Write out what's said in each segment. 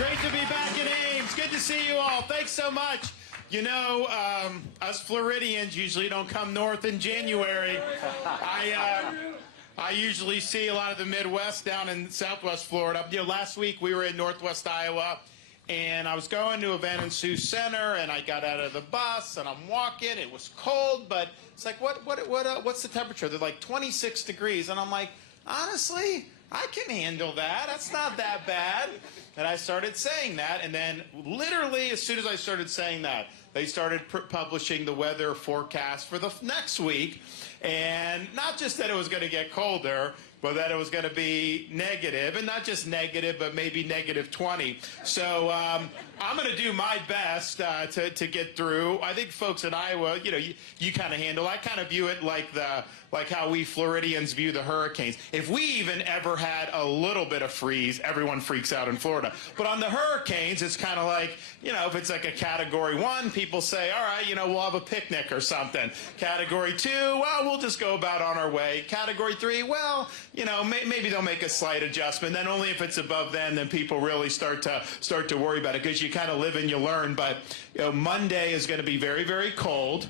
Great to be back in Ames. Good to see you all. Thanks so much. You know, us Floridians usually don't come north in January. I usually see a lot of the Midwest down in Southwest Florida. You know, last week we were in Northwest Iowa, and I was going to an event in Sioux Center, and I got out of the bus, and I'm walking. It was cold, but it's like, what's the temperature? They're like 26 degrees, and I'm like, honestly, I can handle that. That's not that bad. And I started saying that, and then literally as soon as I started saying that, they started publishing the weather forecast for the next week. And not just that it was going to get colder, but that it was going to be negative, and not just negative, but maybe -20. So I'm going to do my best to get through. I think folks in Iowa, you know, you kind of handle. I kind of view it like how we Floridians view the hurricanes. If we even ever had a little bit of freeze, everyone freaks out in Florida. But on the hurricanes, it's kind of like, you know, if it's like a Category 1, people say, all right, you know, we'll have a picnic or something. Category 2, well, we'll just go about on our way. Category 3, well, you know, maybe they'll make a slight adjustment. Then only if it's above then people really start to worry about it, because you kind of live and you learn. But you know, Monday is going to be very, very cold.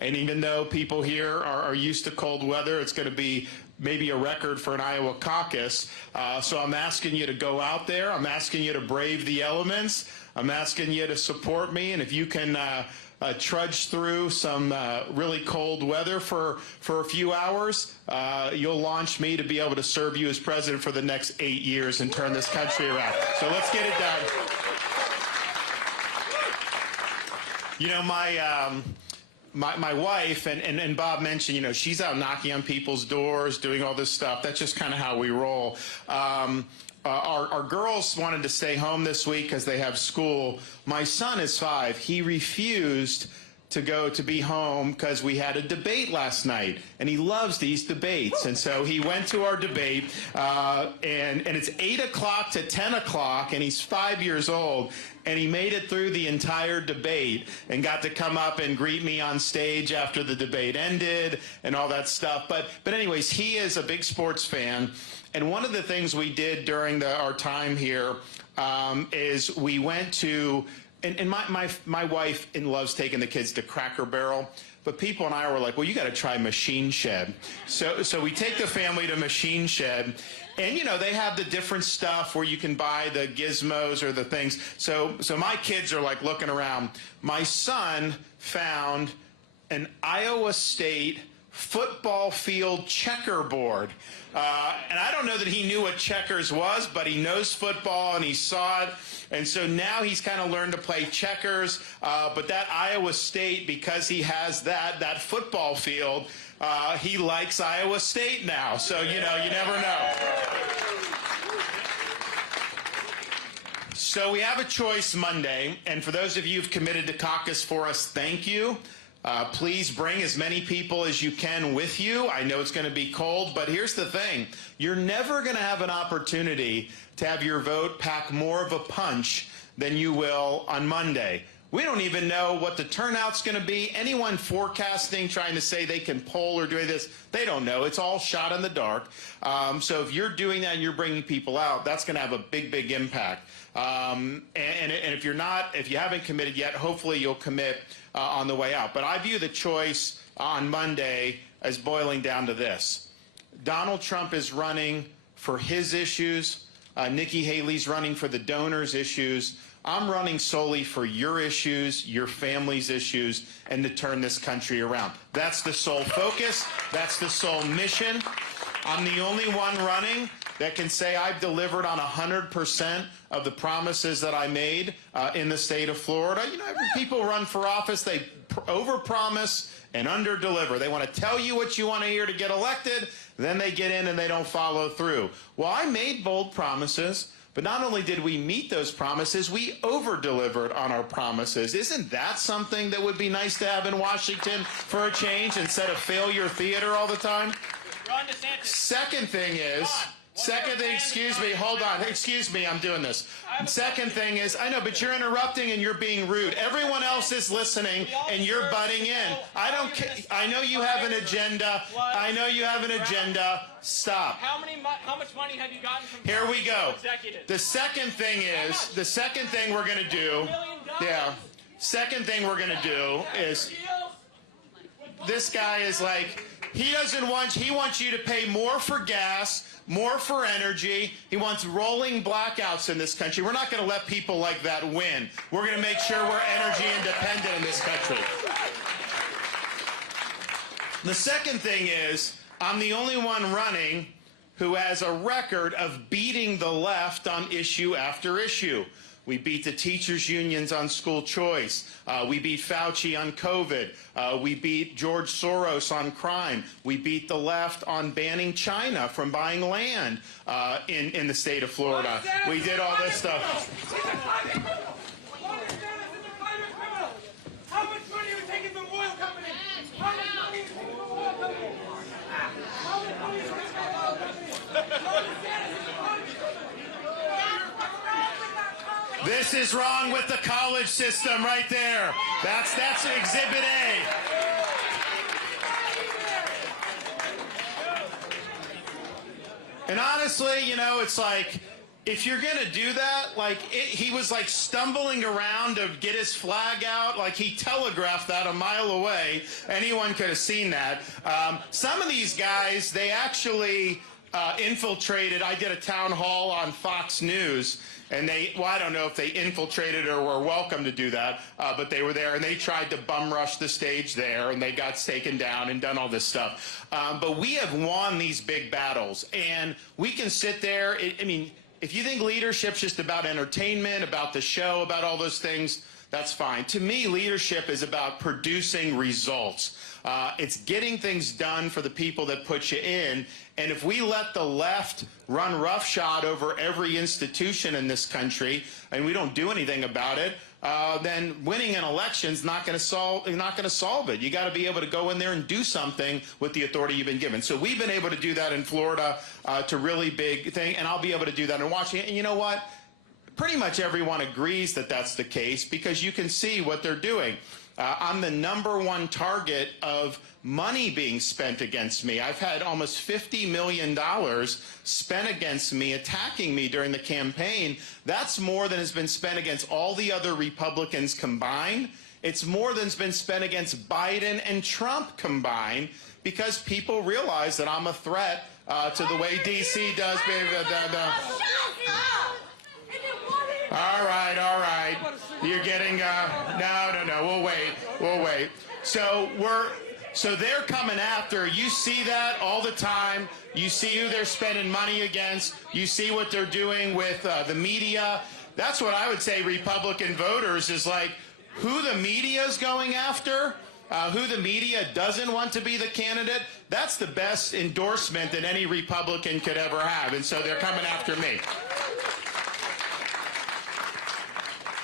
And even though people here are used to cold weather, it's going to be maybe a record for an Iowa caucus. So I'm asking you to go out there. I'm asking you to brave the elements. I'm asking you to support me. And if you can trudge through some really cold weather for a few hours, you'll launch me to be able to serve you as president for the next 8 years and turn this country around. So let's get it done. You know, my wife, and Bob mentioned, you know, she's out knocking on people's doors, doing all this stuff. That's just kind of how we roll. Our girls wanted to stay home this week because they have school. My son is 5. He refused to be home because we had a debate last night, and he loves these debates. And so he went to our debate, and it's 8 o'clock to 10 o'clock, and he's 5 years old, and he made it through the entire debate and got to come up and greet me on stage after the debate ended and all that stuff. But anyways, he is a big sports fan, and one of the things we did during our time here is we went to, and my wife loves taking the kids to Cracker Barrel, but people in Iowa were like, well, you got to try Machine Shed. So we take the family to Machine Shed, and you know, they have the different stuff where you can buy the gizmos or the things. So my kids are like looking around. My son found an Iowa State football field checkerboard. And I don't know that he knew what checkers was, but he knows football and he saw it. And so now he's kind of learned to play checkers. But that Iowa State, because he has that football field, he likes Iowa State now. So, you know, you never know. So we have a choice Monday. And for those of you who've committed to caucus for us, thank you. Please bring as many people as you can with you. I know it's going to be cold, but here's the thing. You're never going to have an opportunity to have your vote pack more of a punch than you will on Monday. We don't even know what the turnout's going to be. Anyone forecasting, trying to say they can poll or do this, they don't know. It's all shot in the dark. So if you're doing that and you're bringing people out, that's going to have a big, big impact. And if you haven't committed yet, hopefully you'll commit on the way out. But I view the choice on Monday as boiling down to this. Donald Trump is running for his issues. Nikki Haley's running for the donors' issues. I'm running solely for your issues, your family's issues, and to turn this country around. That's the sole focus. That's the sole mission. I'm the only one running that can say I've delivered on 100% of the promises that I made in the state of Florida. You know, every people run for office, they overpromise and underdeliver. They want to tell you what you want to hear to get elected, then they get in and they don't follow through. Well, I made bold promises. But not only did we meet those promises, we over-delivered on our promises. Isn't that something that would be nice to have in Washington for a change instead of failure theater all the time? Ron DeSantis. Second thing is, Second thing, excuse me, hold on. Excuse me, I'm doing this. Second thing is, I know, but you're interrupting and you're being rude. Everyone else is listening and you're butting in. I don't care. I know you have an agenda. I know you have an agenda. Stop. How much money have you gotten from Here we go. executives? The second thing is, the second thing we're going to do, second thing we're going to do is, this guy is like, he wants you to pay more for gas, more for energy. He wants rolling blackouts in this country. We're not going to let people like that win. We're going to make sure we're energy independent in this country. The second thing is, I'm the only one running who has a record of beating the left on issue after issue. We beat the teachers' unions on school choice. We beat Fauci on COVID. We beat George Soros on crime. We beat the left on banning China from buying land in the state of Florida. We did all this stuff. How much money are you taking from oil companies? How much money are you taking from oil companies? How much money are you taking from oil companies? This is wrong with the college system right there. That's Exhibit A. And honestly, you know, it's like, if you're going to do that, like, he was like stumbling around to get his flag out. Like, he telegraphed that a mile away. Anyone could have seen that. Some of these guys, they actually infiltrated. I did a town hall on Fox News. And well, I don't know if they infiltrated or were welcome to do that, but they were there, and they tried to bum rush the stage there, and they got taken down and done all this stuff. But we have won these big battles, and we can sit there. I mean, if you think leadership's just about entertainment, about the show, about all those things, that's fine. To me, leadership is about producing results. It's getting things done for the people that put you in. And if we let the left run roughshod over every institution in this country, and we don't do anything about it, then winning an election is not going to solve it. You got to be able to go in there and do something with the authority you've been given. So we've been able to do that in Florida to really big thing, and I'll be able to do that in Washington. And you know what? Pretty much everyone agrees that that's the case because you can see what they're doing. I'm the #1 target of money being spent against me. I've had almost $50 million spent against me, attacking me during the campaign. That's more than has been spent against all the other Republicans combined. It's more than's been spent against Biden and Trump combined because people realize that I'm a threat to the way D.C. does. All right. You're getting, no, we'll wait. So they're coming after. You see that all the time. You see who they're spending money against. You see what they're doing with the media. That's what I would say, Republican voters, is like who the media is going after, who the media doesn't want to be the candidate. That's the best endorsement that any Republican could ever have. And so they're coming after me.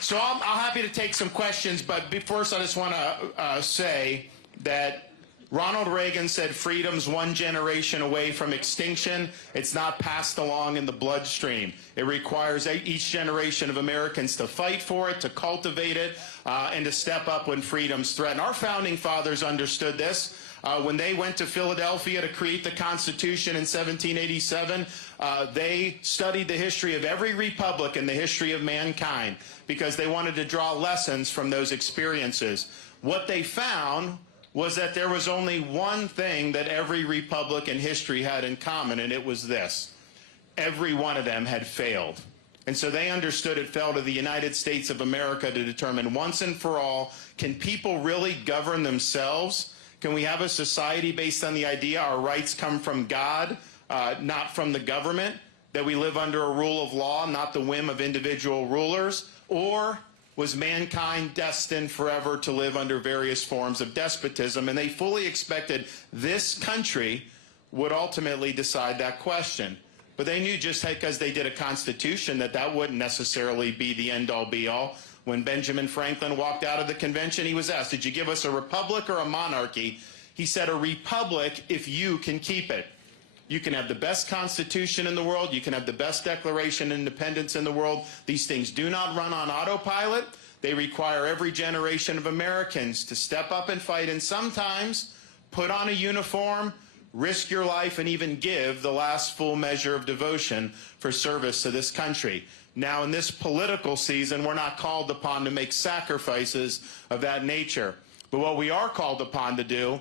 So I'm happy to take some questions, but first I just want to say that Ronald Reagan said freedom's one generation away from extinction. It's not passed along in the bloodstream. It requires each generation of Americans to fight for it, to cultivate it, and to step up when freedom's threatened. Our founding fathers understood this. When they went to Philadelphia to create the Constitution in 1787, they studied the history of every republic and the history of mankind because they wanted to draw lessons from those experiences. What they found was that there was only one thing that every republic in history had in common, and it was this. Every one of them had failed. And so they understood it fell to the United States of America to determine once and for all, can people really govern themselves? Can we have a society based on the idea our rights come from God, not from the government, that we live under a rule of law, not the whim of individual rulers? Or was mankind destined forever to live under various forms of despotism? And they fully expected this country would ultimately decide that question. But they knew just because they did a constitution that wouldn't necessarily be the end-all be-all. When Benjamin Franklin walked out of the convention, he was asked, did you give us a republic or a monarchy? He said, a republic if you can keep it. You can have the best Constitution in the world. You can have the best Declaration of Independence in the world. These things do not run on autopilot. They require every generation of Americans to step up and fight, and sometimes put on a uniform, risk your life, and even give the last full measure of devotion for service to this country. Now, in this political season, we're not called upon to make sacrifices of that nature. But what we are called upon to do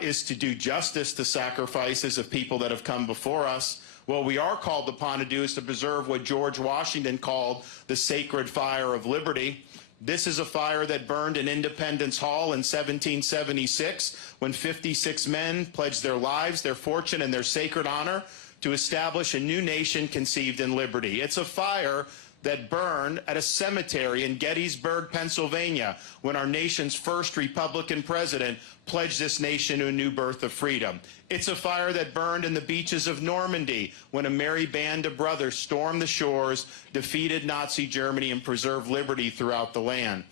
is to do justice to sacrifices of people that have come before us. What we are called upon to do is to preserve what George Washington called the sacred fire of liberty. This is a fire that burned in Independence Hall in 1776 when 56 men pledged their lives, their fortune, and their sacred honor to establish a new nation conceived in liberty. It's a fire that burned at a cemetery in Gettysburg, Pennsylvania, when our nation's first Republican president pledged this nation to a new birth of freedom. It's a fire that burned in the beaches of Normandy when a merry band of brothers stormed the shores, defeated Nazi Germany, and preserved liberty throughout the land.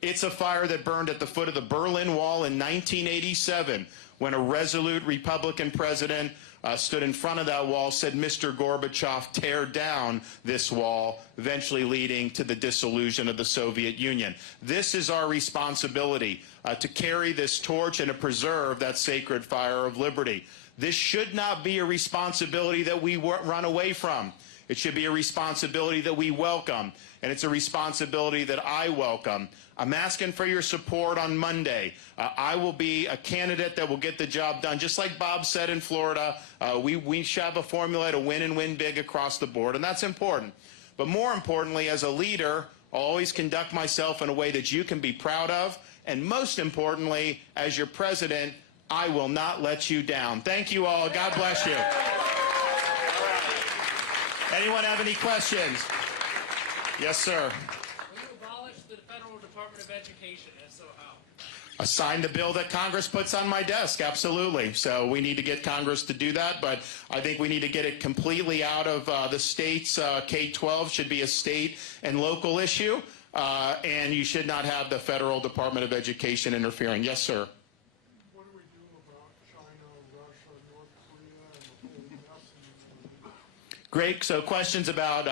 It's a fire that burned at the foot of the Berlin Wall in 1987 when a resolute Republican president stood in front of that wall, said, "Mr. Gorbachev, tear down this wall," eventually leading to the dissolution of the Soviet Union. This is our responsibility, to carry this torch and to preserve that sacred fire of liberty. This should not be a responsibility that we run away from. It should be a responsibility that we welcome, and it's a responsibility that I welcome. I'm asking for your support on Monday. I will be a candidate that will get the job done. Just like Bob said in Florida, we should have a formula to win and win big across the board, and that's important. But more importantly, as a leader, I'll always conduct myself in a way that you can be proud of, and most importantly, as your president, I will not let you down. Thank you all. God bless you. Anyone have any questions? Yes, sir. Will you abolish the Federal Department of Education? If so, how? Sign the bill that Congress puts on my desk, absolutely. So we need to get Congress to do that, but I think we need to get it completely out of the states. K-12 should be a state and local issue, and you should not have the Federal Department of Education interfering. Yes, sir. What do we do about China, Russia, North Korea, and the whole mess in the Middle East? Great. So questions about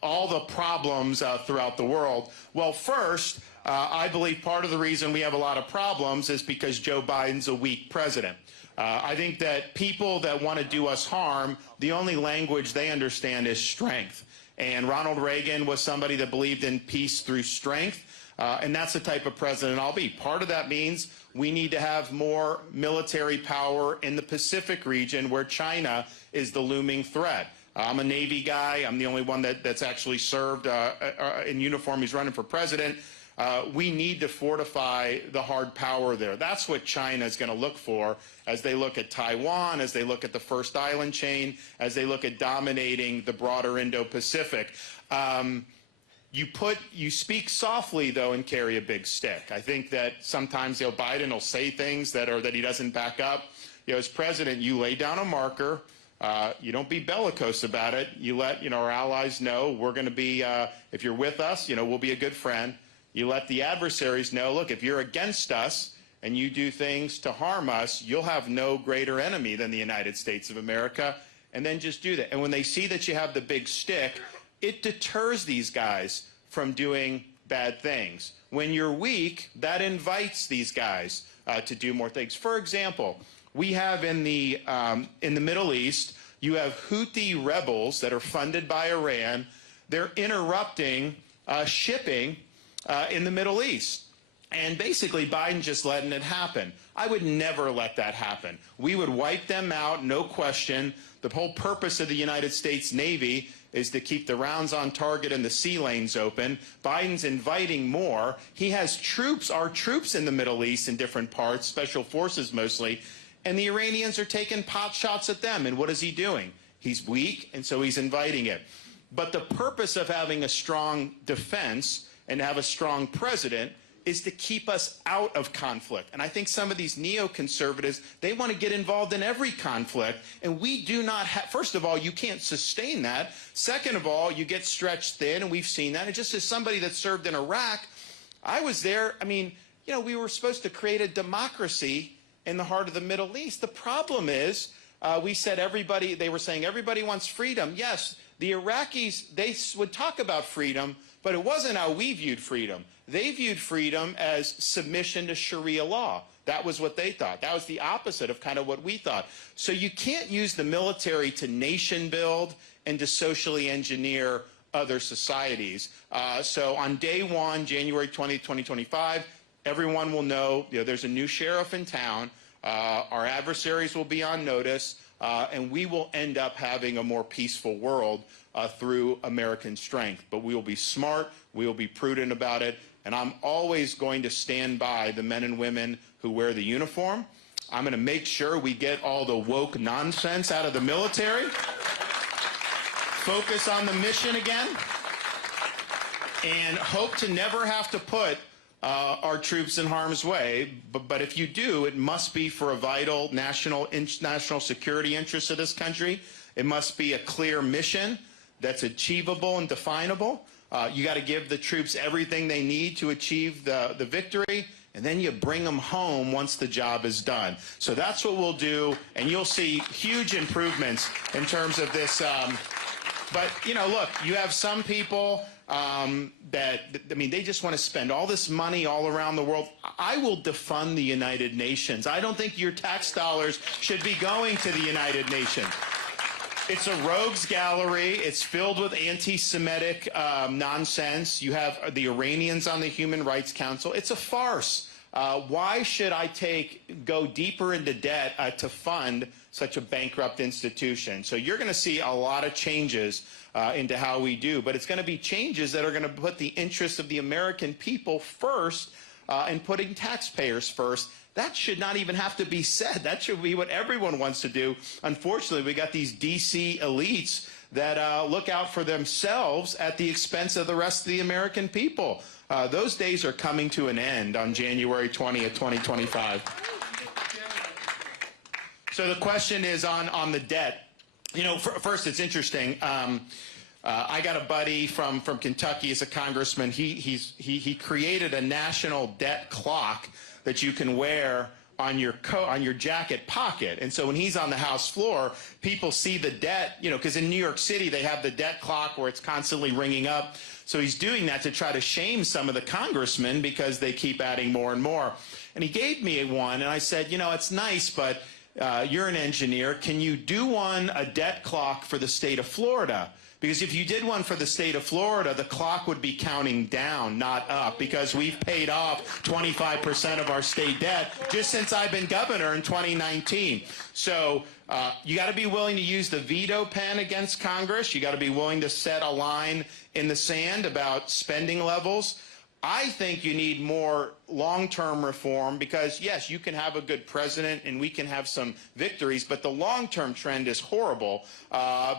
all the problems throughout the world. Well, first, I believe part of the reason we have a lot of problems is because Joe Biden's a weak president. I think that people that want to do us harm, the only language they understand is strength. And Ronald Reagan was somebody that believed in peace through strength. And that's the type of president I'll be. Part of that means we need to have more military power in the Pacific region where China is the looming threat. I'm a Navy guy. I'm the only one that's actually served in uniform. He's running for president. We need to fortify the hard power there. That's what China is going to look for as they look at Taiwan, as they look at the first island chain, as they look at dominating the broader Indo-Pacific. You speak softly, though, and carry a big stick. I think that sometimes Biden will say things that he doesn't back up. As president, you lay down a marker. You don't be bellicose about it. You let our allies know we're going to be, if you're with us, we'll be a good friend. You let the adversaries know, look, if you're against us and you do things to harm us, you'll have no greater enemy than the United States of America, and then just do that. And when they see that you have the big stick, it deters these guys from doing bad things. When you're weak, that invites these guys to do more things. For example, we have in the Middle East, you have Houthi rebels that are funded by Iran. They're interrupting shipping in the Middle East. And basically, Biden just letting it happen. I would never let that happen. We would wipe them out, no question. The whole purpose of the United States Navy is to keep the rounds on target and the sea lanes open. Biden's inviting more. He has troops, our troops in the Middle East in different parts, special forces mostly, and the Iranians are taking pot shots at them. And what is he doing? He's weak, and so he's inviting it. But the purpose of having a strong defense and have a strong president is to keep us out of conflict. And I think some of these neoconservatives, they want to get involved in every conflict, and we do not have, first of all, you can't sustain that. Second of all, you get stretched thin, and we've seen that. And just as somebody that served in Iraq, I was there, we were supposed to create a democracy in the heart of the Middle East. The problem is, we said everybody, they were saying everybody wants freedom. Yes, the Iraqis, they would talk about freedom, but it wasn't how we viewed freedom. They viewed freedom as submission to Sharia law. That was what they thought. That was the opposite of kind of what we thought. So you can't use the military to nation build and to socially engineer other societies. So on day one, January 20, 2025, everyone will know, there's a new sheriff in town. Our adversaries will be on notice, and we will end up having a more peaceful world through American strength. But we will be smart, we will be prudent about it, and I'm always going to stand by the men and women who wear the uniform. I'm going to make sure we get all the woke nonsense out of the military, focus on the mission again, and hope to never have to put our troops in harm's way. But if you do, it must be for a vital national security interest of this country. It must be a clear mission that's achievable and definable. You got to give the troops everything they need to achieve the victory, and then you bring them home once the job is done. So that's what we'll do, and you'll see huge improvements in terms of this. But, look, you have some people they just want to spend all this money all around the world. I will defund the United Nations. I don't think your tax dollars should be going to the United Nations. It's a rogues gallery. It's filled with anti-Semitic nonsense. You have the Iranians on the Human Rights Council. It's a farce. Why should I go deeper into debt to fund such a bankrupt institution? So you're going to see a lot of changes into how we do, but it's going to be changes that are going to put the interests of the American people first and putting taxpayers first. That should not even have to be said. That should be what everyone wants to do. Unfortunately, we got these DC elites that look out for themselves at the expense of the rest of the American people. Those days are coming to an end on January 20th, 2025. So the question is on the debt. First, it's interesting. I got a buddy from Kentucky as a congressman. He created a national debt clock that you can wear on your jacket pocket. And so when he's on the House floor, people see the debt, because in New York City they have the debt clock where it's constantly ringing up. So he's doing that to try to shame some of the congressmen because they keep adding more and more. And he gave me one, and I said, it's nice, but you're an engineer. Can you do a debt clock for the state of Florida? Because if you did one for the state of Florida, the clock would be counting down, not up, because we've paid off 25% of our state debt just since I've been governor in 2019. So you got to be willing to use the veto pen against Congress. You got to be willing to set a line in the sand about spending levels. I think you need more long-term reform because, yes, you can have a good president and we can have some victories, but the long-term trend is horrible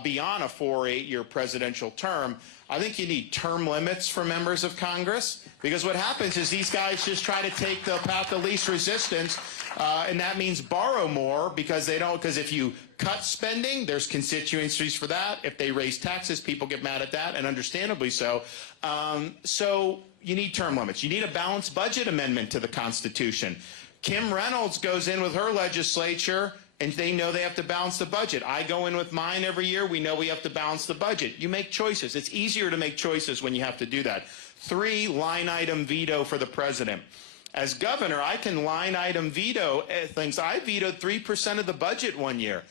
beyond a 4- or 8-year presidential term. I think you need term limits for members of Congress because what happens is these guys just try to take the path of least resistance, and that means borrow more because if you cut spending, there's constituencies for that. If they raise taxes, people get mad at that, and understandably so. So you need term limits. You need a balanced budget amendment to the Constitution. Kim Reynolds goes in with her legislature, and they know they have to balance the budget. I go in with mine every year. We know we have to balance the budget. You make choices. It's easier to make choices when you have to do that. 3, line item veto for the president. As governor, I can line item veto things. I vetoed 3% of the budget one year.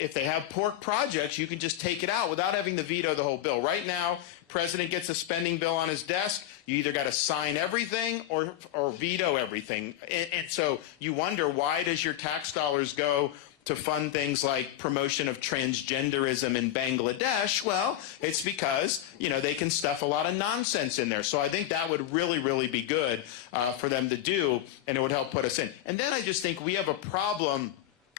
If they have pork projects, you can just take it out without having to veto the whole bill. Right now, president gets a spending bill on his desk. You either got to sign everything or veto everything. And so you wonder, why does your tax dollars go to fund things like promotion of transgenderism in Bangladesh? Well, it's because, they can stuff a lot of nonsense in there. So I think that would really, really be good for them to do, and it would help put us in. And then I just think we have a problem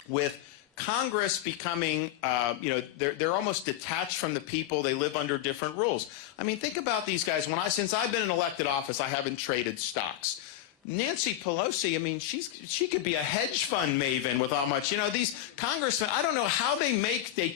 with Congress becoming, they're almost detached from the people. They live under different rules. I mean, think about these guys. Since I've been in elected office, I haven't traded stocks. Nancy Pelosi, I mean, she could be a hedge fund maven with how much, these congressmen, I don't know how they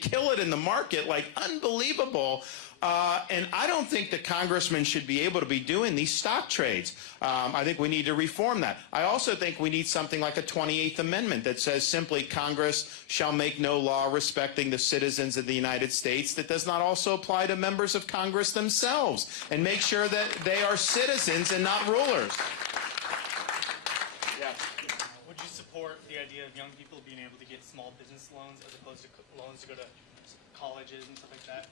kill it in the market, like unbelievable. And I don't think the congressman should be able to be doing these stock trades. I think we need to reform that. I also think we need something like a 28th Amendment that says simply Congress shall make no law respecting the citizens of the United States that does not also apply to members of Congress themselves, and make sure that they are citizens and not rulers. Yeah. Would you support the idea of young people being able to get small business loans as opposed to loans to go to colleges and stuff like that?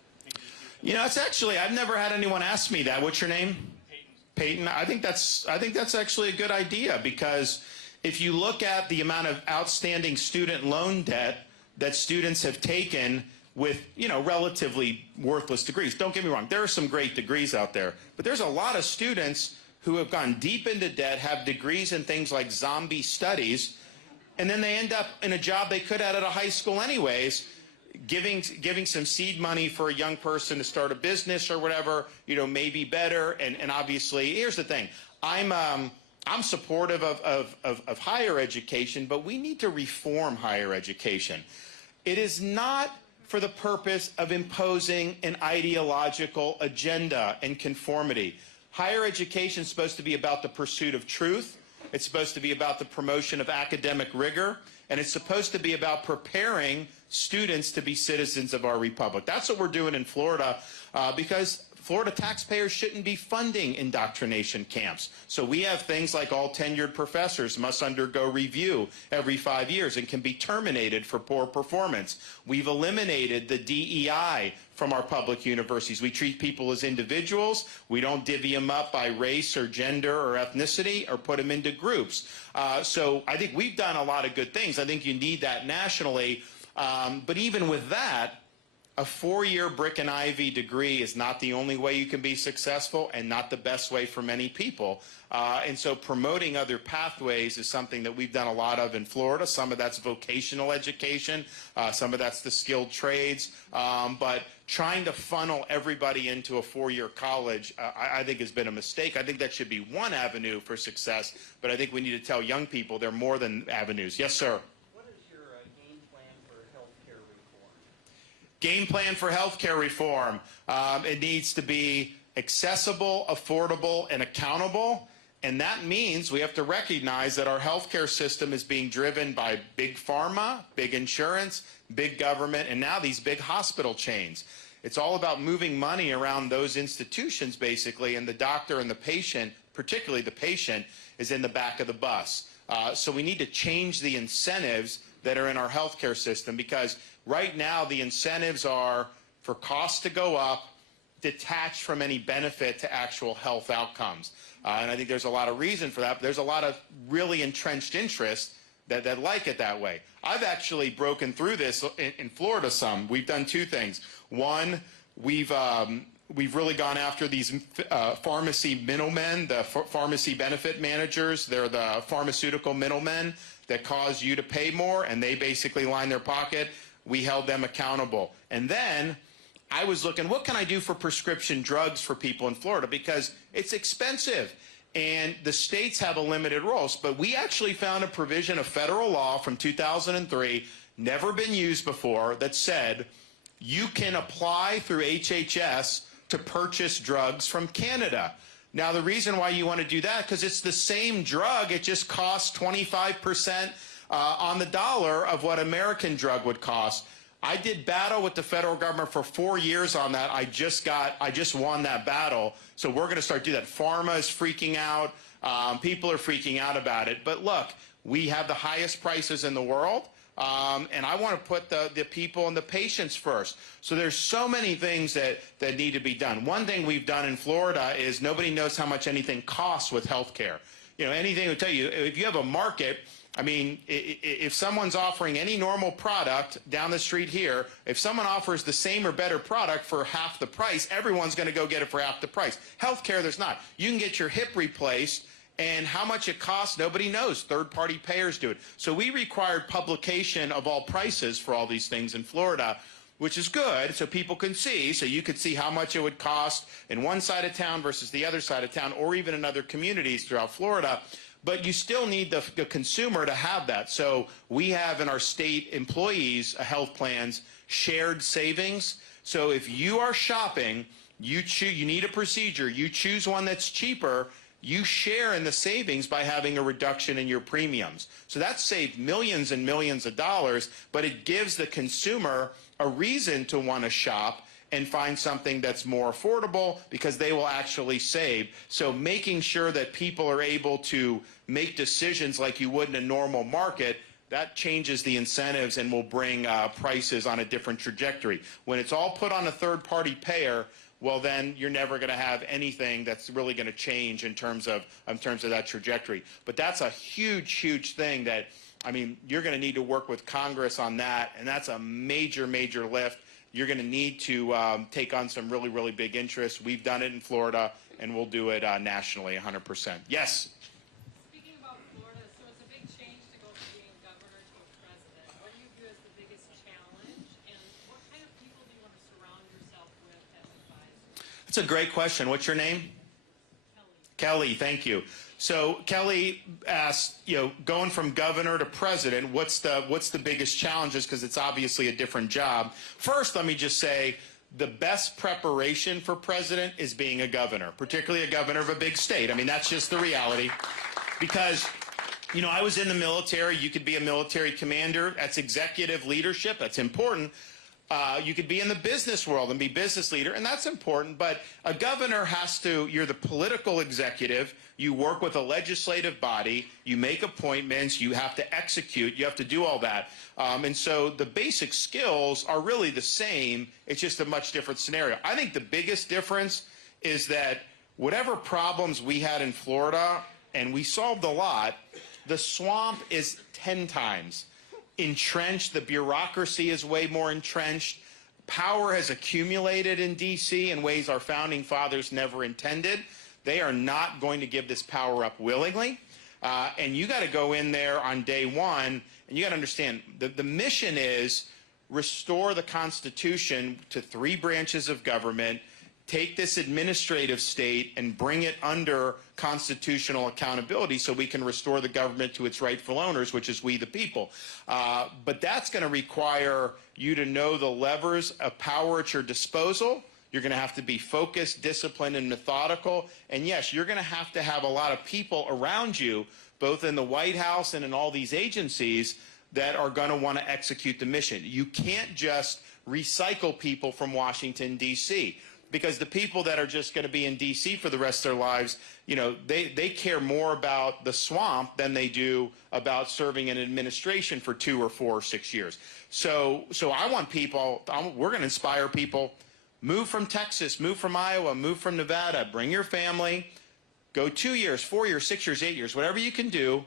You know, it's actually, I've never had anyone ask me that. What's your name? Peyton. I think that's actually a good idea, because if you look at the amount of outstanding student loan debt that students have taken with, you know, relatively worthless degrees. Don't get me wrong, there are some great degrees out there, but there's a lot of students who have gone deep into debt, have degrees in things like zombie studies, and then they end up in a job they could have at a high school anyways, giving some seed money for a young person to start a business or whatever, you know, may be better. And obviously, here's the thing, I'm supportive of higher education, but we need to reform higher education. It is not for the purpose of imposing an ideological agenda and conformity. Higher education is supposed to be about the pursuit of truth. It's supposed to be about the promotion of academic rigor, and it's supposed to be about preparing students to be citizens of our republic. That's what we're doing in Florida, because Florida taxpayers shouldn't be funding indoctrination camps. So we have things like all tenured professors must undergo review every 5 years and can be terminated for poor performance. We've eliminated the DEI from our public universities. We treat people as individuals. We don't divvy them up by race or gender or ethnicity or put them into groups. So I think we've done a lot of good things. I think you need that nationally. But even with that, a 4-year brick and ivy degree is not the only way you can be successful, and not the best way for many people. And so promoting other pathways is something that we've done a lot of in Florida. Some of that's vocational education, some of that's the skilled trades, but trying to funnel everybody into a 4-year college, I think has been a mistake. I think that should be one avenue for success, but I think we need to tell young people there are more than avenues. Yes, sir. Game plan for healthcare reform. It needs to be accessible, affordable, and accountable. And that means we have to recognize that our healthcare system is being driven by big pharma, big insurance, big government, and now these big hospital chains. It's all about moving money around those institutions, basically, and the doctor and the patient, particularly the patient, is in the back of the bus. So we need to change the incentives that are in our healthcare system, because right now the incentives are for costs to go up, detached from any benefit to actual health outcomes. And I think there's a lot of reason for that, but there's a lot of really entrenched interests that like it that way. I've actually broken through this in Florida some. We've done two things. One, we've really gone after these pharmacy middlemen, the pharmacy benefit managers. They're the pharmaceutical middlemen that cause you to pay more, and they basically line their pocket. We held them accountable. And then I was looking, what can I do for prescription drugs for people in Florida? Because it's expensive, and the states have a limited role. But we actually found a provision of federal law from 2003, never been used before, that said you can apply through HHS to purchase drugs from Canada. Now, the reason why you want to do that, because it's the same drug, it just costs 25% on the dollar of what American drug would cost. I did battle with the federal government for 4 years on that. I just won that battle. So we're going to start doing that. Pharma is freaking out. People are freaking out about it. But look, we have the highest prices in the world. And I want to put the people and the patients first. So there's so many things that need to be done. One thing we've done in Florida is nobody knows how much anything costs with health care. You know, anything will tell you, if you have a market, I mean, if someone's offering any normal product down the street here, if someone offers the same or better product for half the price, everyone's going to go get it for half the price. Healthcare, there's not. You can get your hip replaced, and how much it costs, nobody knows. Third-party payers do it. So we required publication of all prices for all these things in Florida, which is good, so people can see, so you could see how much it would cost in one side of town versus the other side of town, or even in other communities throughout Florida. But you still need the consumer to have that. So we have in our state employees health plans shared savings. So if you are shopping, you need a procedure, you choose one that's cheaper, you share in the savings by having a reduction in your premiums. So that's saved millions and millions of dollars, but it gives the consumer a reason to want to shop and find something that's more affordable because they will actually save. So making sure that people are able to make decisions like you would in a normal market, that changes the incentives and will bring prices on a different trajectory. When it's all put on a third-party payer, well, then you're never going to have anything that's really going to change in terms of that trajectory. But that's a huge, huge thing that, I mean, you're going to need to work with Congress on that, and that's a major, major lift. You're going to need to take on some really, really big interests. We've done it in Florida, and we'll do it nationally 100%. Yes? Speaking about Florida, so it's a big change to go from being governor to a president. What do you view as the biggest challenge, and what kind of people do you want to surround yourself with as advisors? That's a great question. What's your name? Kelly. Kelly, thank you. So Kelly asked, going from governor to president, what's the biggest challenges? Because it's obviously a different job. First, let me just say the best preparation for president is being a governor, particularly a governor of a big state. I mean, that's just the reality. Because, I was in the military. You could be a military commander. That's executive leadership. That's important. You could be in the business world and be business leader, and that's important, but a governor you're the political executive, you work with a legislative body, you make appointments, you have to execute, you have to do all that. And so the basic skills are really the same, it's just a much different scenario. I think the biggest difference is that whatever problems we had in Florida, and we solved a lot, the swamp is 10 times entrenched. The bureaucracy is way more entrenched. Power has accumulated in D.C. in ways our founding fathers never intended. They are not going to give this power up willingly. And you got to go in there on day one, and you got to understand the mission is restore the Constitution to 3 branches of government, take this administrative state and bring it under constitutional accountability so we can restore the government to its rightful owners, which is we the people. But that's going to require you to know the levers of power at your disposal. You're going to have to be focused, disciplined, and methodical. And yes, you're going to have a lot of people around you, both in the White House and in all these agencies, that are going to want to execute the mission. You can't just recycle people from Washington, D.C., because the people that are just going to be in D.C. for the rest of their lives, they care more about the swamp than they do about serving an administration for 2 or 4 or 6 years. So I want people, we're going to inspire people, move from Texas, move from Iowa, move from Nevada, bring your family, go 2 years, 4 years, 6 years, 8 years, whatever you can do,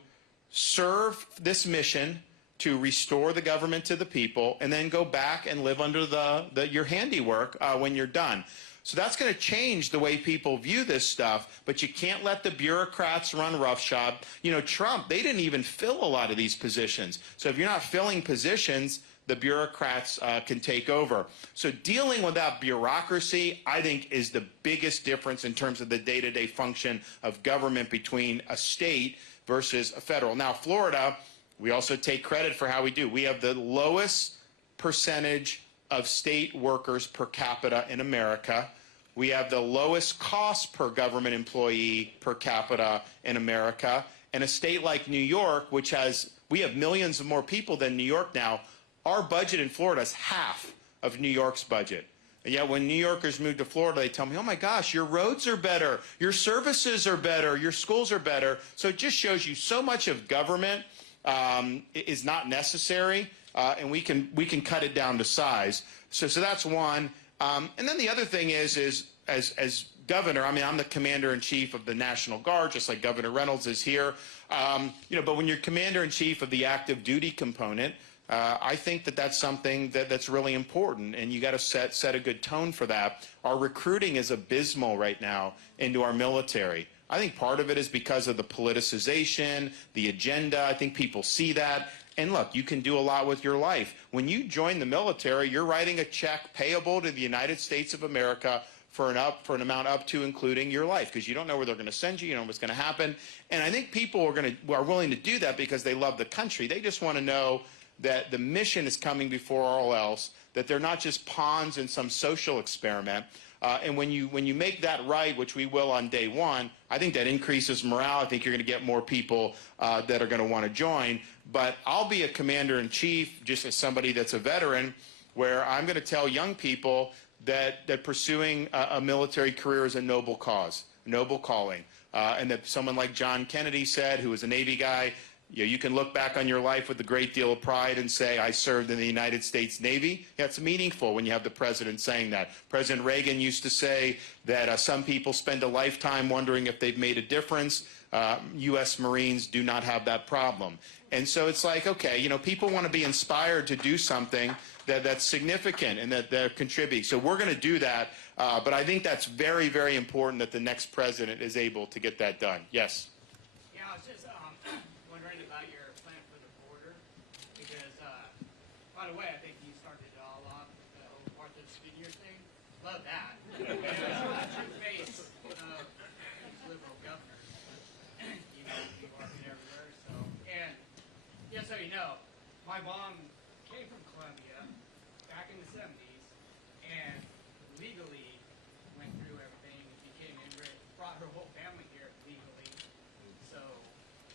serve this mission to restore the government to the people, and then go back and live under your handiwork when you're done. So that's going to change the way people view this stuff, but you can't let the bureaucrats run roughshod. Trump, they didn't even fill a lot of these positions. So if you're not filling positions, the bureaucrats can take over. So dealing with that bureaucracy, I think, is the biggest difference in terms of the day-to-day function of government between a state versus a federal. Now, Florida, we also take credit for how we do. We have the lowest percentage of state workers per capita in America. We have the lowest cost per government employee per capita in America. And a state like New York, we have millions of more people than New York now, our budget in Florida is half of New York's budget. And yet when New Yorkers move to Florida, they tell me, oh my gosh, your roads are better, your services are better, your schools are better. So it just shows you so much of government is not necessary. And we can cut it down to size. So that's one. And then the other thing is as governor, I'm the commander-in-chief of the National Guard, just like Governor Reynolds is here. But when you're commander-in-chief of the active duty component, I think that's something that's really important, and you got to set a good tone for that. Our recruiting is abysmal right now into our military. I think part of it is because of the politicization, the agenda. I think people see that. And look, you can do a lot with your life. When you join the military, you're writing a check payable to the United States of America for an amount up to including your life, because you don't know where they're going to send you, you don't know what's going to happen. And I think people are willing to do that because they love the country. They just want to know that the mission is coming before all else, that they're not just pawns in some social experiment. And when you make that right, which we will on day one, I think that increases morale. I think you're going to get more people that are going to want to join. But I'll be a commander-in-chief, just as somebody that's a veteran, where I'm going to tell young people that pursuing a military career is a noble cause, noble calling. And that someone like John Kennedy said, who was a Navy guy, you can look back on your life with a great deal of pride and say, I served in the United States Navy. Yeah, it's meaningful when you have the president saying that. President Reagan used to say that some people spend a lifetime wondering if they've made a difference. U.S. Marines do not have that problem. And so it's like, okay, people want to be inspired to do something that's significant and that contributes. So we're going to do that. But I think that's very, very important that the next president is able to get that done. Yes? Yeah, I was just wondering about your plan for the border, because, by the way, I think you started it all off with the whole Martha's Vineyard thing. Love that. And true face of these liberal governors. You know, New York and everywhere. So, and just so you know, my mom came from Colombia back in the 70s and legally went through everything, became immigrant, brought her whole family here legally. So,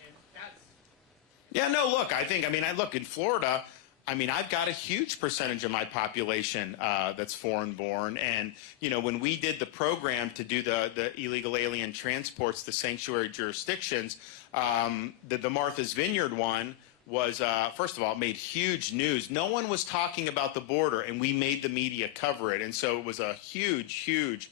and that's... Yeah, no, look, I look, in Florida, I've got a huge percentage of my population that's foreign-born. And, when we did the program to do the illegal alien transports to sanctuary jurisdictions, the Martha's Vineyard one was, first of all, it made huge news. No one was talking about the border, and we made the media cover it. And so it was a huge, huge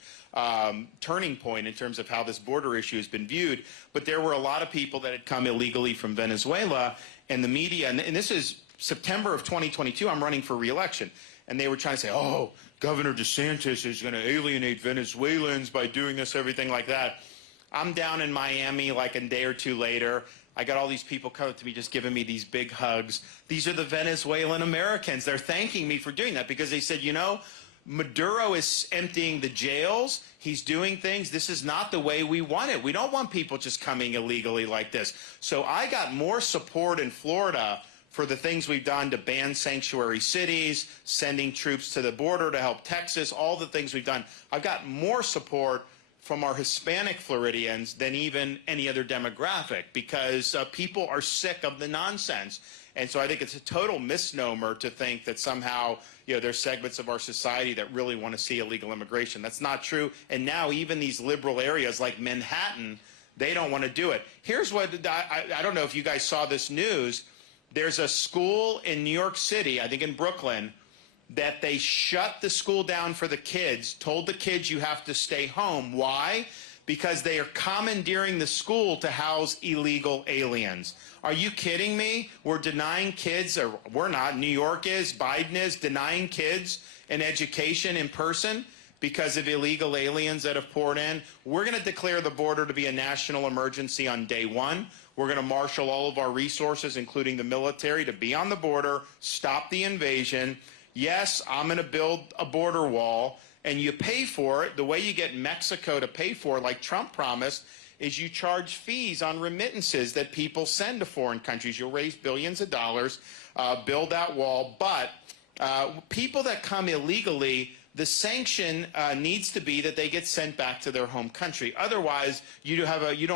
turning point in terms of how this border issue has been viewed. But there were a lot of people that had come illegally from Venezuela, and the media, and this is September of 2022, I'm running for re-election, and they were trying to say, oh, Governor DeSantis is going to alienate Venezuelans by doing this, everything like that. I'm down in Miami like a day or two later. I got all these people coming to me just giving me these big hugs. These are the Venezuelan Americans. They're thanking me for doing that because they said, Maduro is emptying the jails. He's doing things. This is not the way we want it. We don't want people just coming illegally like this. So I got more support in Florida for the things we've done to ban sanctuary cities, sending troops to the border to help Texas, all the things we've done. I've got more support from our Hispanic Floridians than even any other demographic because people are sick of the nonsense. And so I think it's a total misnomer to think that somehow, there's segments of our society that really want to see illegal immigration. That's not true. And now even these liberal areas like Manhattan, they don't want to do it. Here's what, I don't know if you guys saw this news. There's a school in New York City, I think in Brooklyn, that they shut the school down for the kids, told the kids you have to stay home. Why? Because they are commandeering the school to house illegal aliens. Are you kidding me? We're denying kids, or we're not, New York is, Biden is, denying kids an education in person because of illegal aliens that have poured in. We're going to declare the border to be a national emergency on day one. We're going to marshal all of our resources, including the military, to be on the border, stop the invasion. Yes, I'm going to build a border wall, and you pay for it. The way you get Mexico to pay for it, like Trump promised, is you charge fees on remittances that people send to foreign countries. You'll raise billions of dollars, build that wall. But people that come illegally, the sanction needs to be that they get sent back to their home country. Otherwise, you don't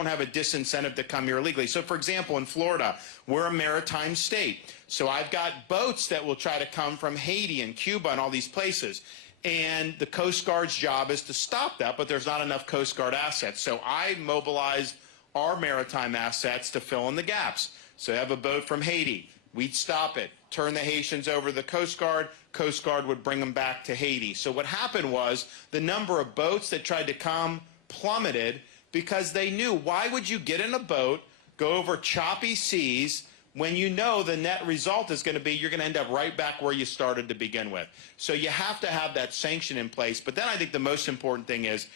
have a disincentive to come here illegally. So, for example, in Florida, we're a maritime state. So I've got boats that will try to come from Haiti and Cuba and all these places. And the Coast Guard's job is to stop that, but there's not enough Coast Guard assets. So I mobilized our maritime assets to fill in the gaps. So I have a boat from Haiti. We'd stop it, turn the Haitians over to the Coast Guard. Coast Guard would bring them back to Haiti. So what happened was the number of boats that tried to come plummeted because they knew, why would you get in a boat, go over choppy seas, when you know the net result is going to be you're going to end up right back where you started to begin with. So you have to have that sanction in place. But then I think the most important thing is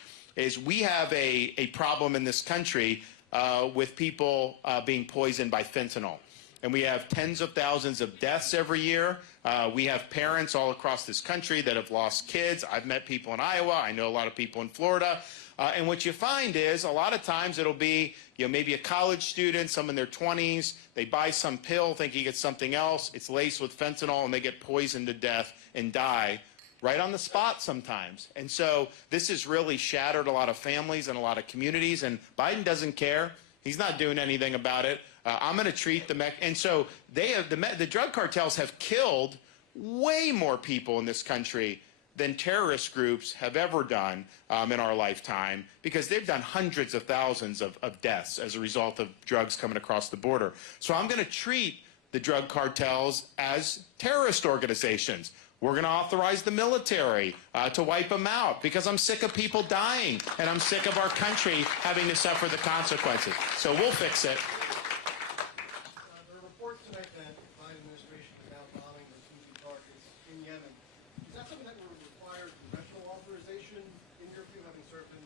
we have a problem in this country with people being poisoned by fentanyl. And we have tens of thousands of deaths every year. We have parents all across this country that have lost kids. I've met people in Iowa. I know a lot of people in Florida. And what you find is a lot of times it'll be, maybe a college student, some in their 20s, they buy some pill thinking it's something else, it's laced with fentanyl, and they get poisoned to death and die right on the spot sometimes. And so this has really shattered a lot of families and a lot of communities, and Biden doesn't care. He's not doing anything about it. I'm going to treat and so the drug cartels have killed way more people in this country than terrorist groups have ever done in our lifetime, because they've done hundreds of thousands of deaths as a result of drugs coming across the border. So I'm going to treat the drug cartels as terrorist organizations. We're going to authorize the military to wipe them out, because I'm sick of people dying, and I'm sick of our country having to suffer the consequences. So we'll fix it. There are reports tonight that the Biden administration is now bombing the Houthi targets in Yemen. Is that something that would require congressional authorization, in your view, having served in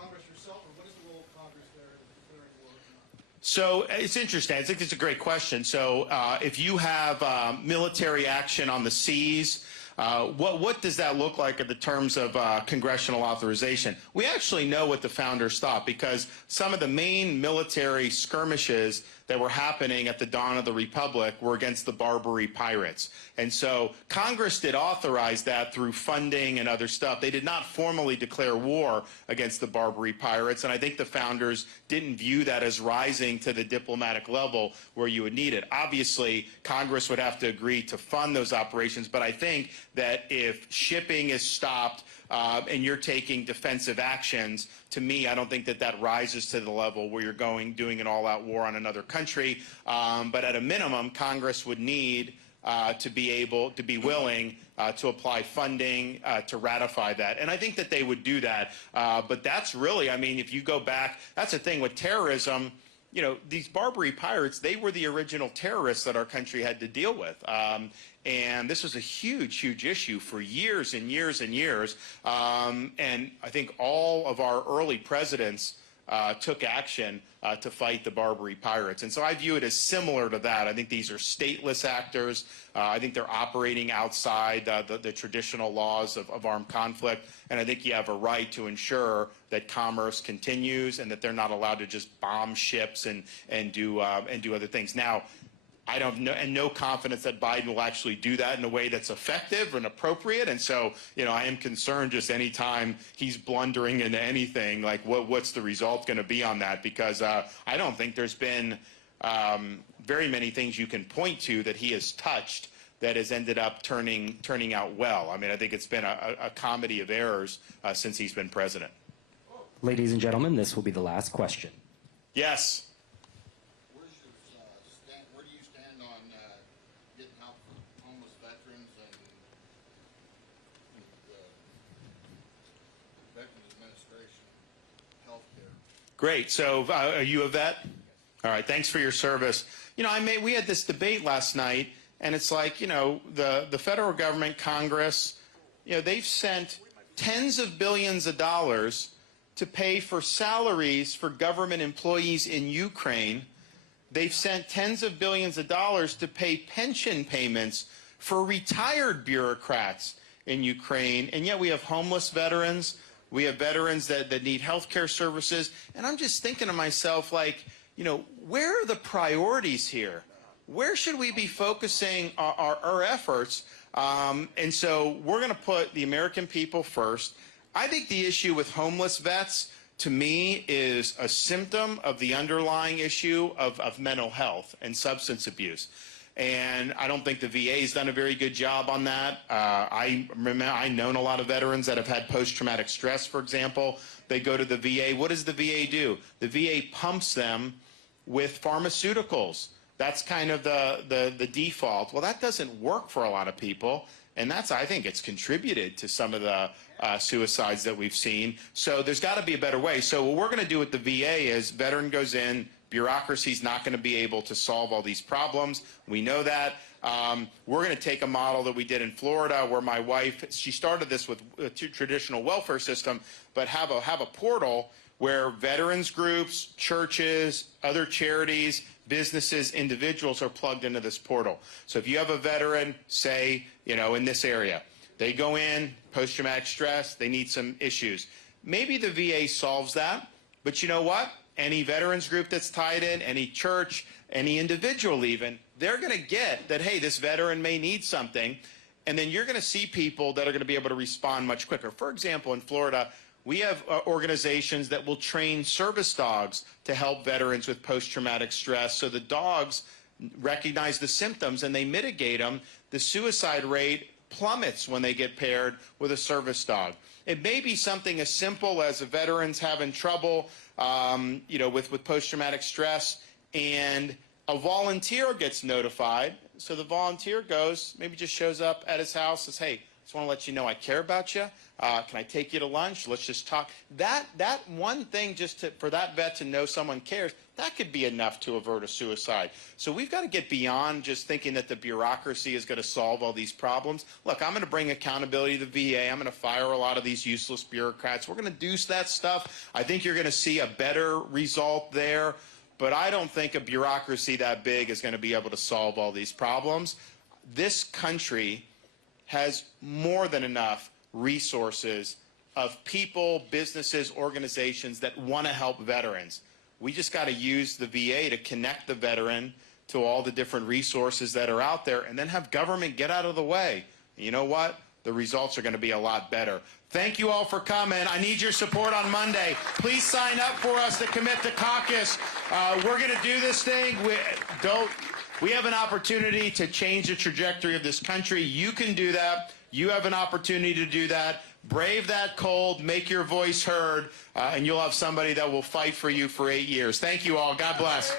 Congress yourself, or what is the role of Congress there in declaring war or not? So it's interesting. I think it's a great question. So if you have military action on the seas, what does that look like in the terms of congressional authorization? We actually know what the founders thought, because some of the main military skirmishes that were happening at the dawn of the Republic were against the Barbary pirates. And so Congress did authorize that through funding and other stuff. They did not formally declare war against the Barbary pirates, and I think the founders didn't view that as rising to the diplomatic level where you would need it. Obviously, Congress would have to agree to fund those operations, but I think that if shipping is stopped and you're taking defensive actions, to me, I don't think that that rises to the level where you're doing an all-out war on another country. But at a minimum, Congress would need to be willing to apply funding to ratify that. And I think that they would do that. But that's really, I mean, if you go back, that's the thing with terrorism. These Barbary pirates, they were the original terrorists that our country had to deal with. And this was a huge, huge issue for years and years and years. And I think all of our early presidents took action to fight the Barbary pirates. And so I view it as similar to that. I think these are stateless actors. I think they're operating outside the traditional laws of armed conflict. And I think you have a right to ensure that commerce continues and that they're not allowed to just bomb ships and do other things. Now, I don't know, and no confidence that Biden will actually do that in a way that's effective and appropriate. And so, I am concerned just any time he's blundering into anything, like what's the result going to be on that? Because I don't think there's been very many things you can point to that he has touched that has ended up turning out well. I mean, I think it's been a comedy of errors since he's been president. Ladies and gentlemen, this will be the last question. Yes. Where do you stand on getting help for homeless veterans and the Veterans Administration health care? Great. So are you a vet? All right. Thanks for your service. We had this debate last night, and it's like, the federal government, Congress, they've sent tens of billions of dollars to pay for salaries for government employees in Ukraine. They've sent tens of billions of dollars to pay pension payments for retired bureaucrats in Ukraine. And yet we have homeless veterans. We have veterans that need health care services. And I'm just thinking to myself, like, where are the priorities here? Where should we be focusing our efforts? And so we're going to put the American people first. I think the issue with homeless vets, to me, is a symptom of the underlying issue of mental health and substance abuse. And I don't think the VA has done a very good job on that. I've known a lot of veterans that have had post-traumatic stress, for example. They go to the VA. What does the VA do? The VA pumps them with pharmaceuticals. That's kind of the default. Well, that doesn't work for a lot of people. And I think it's contributed to some of the suicides that we've seen. So there's got to be a better way. So what we're going to do with the VA is veteran goes in, bureaucracy's not going to be able to solve all these problems. We know that. We're going to take a model that we did in Florida where my wife, she started this with a traditional welfare system, but have a portal where veterans groups, churches, other charities, businesses, individuals are plugged into this portal. So if you have a veteran, say, in this area, they go in, post-traumatic stress, they need some issues. Maybe the VA solves that, but you know what? Any veterans group that's tied in, any church, any individual even, they're going to get that, hey, this veteran may need something, and then you're going to see people that are going to be able to respond much quicker. For example, in Florida, we have organizations that will train service dogs to help veterans with post-traumatic stress, so the dogs recognize the symptoms and they mitigate them. The suicide rate plummets when they get paired with a service dog. It may be something as simple as a veteran's having trouble with post-traumatic stress, and a volunteer gets notified. So the volunteer goes, maybe just shows up at his house, says, hey, just want to let you know I care about you. Can I take you to lunch? Let's just talk. That one thing, for that vet to know someone cares, that could be enough to avert a suicide. So we've got to get beyond just thinking that the bureaucracy is going to solve all these problems. Look, I'm going to bring accountability to the VA. I'm going to fire a lot of these useless bureaucrats. We're going to do that stuff. I think you're going to see a better result there. But I don't think a bureaucracy that big is going to be able to solve all these problems. This country has more than enough resources of people, businesses, organizations that want to help veterans. We just got to use the VA to connect the veteran to all the different resources that are out there, and then have government get out of the way. You know what? The results are going to be a lot better. Thank you all for coming. I need your support on Monday. Please sign up for us to commit to caucus. We're going to do this thing. We have an opportunity to change the trajectory of this country. You can do that. You have an opportunity to do that. Brave that cold, make your voice heard, and you'll have somebody that will fight for you for 8 years. Thank you all. God bless.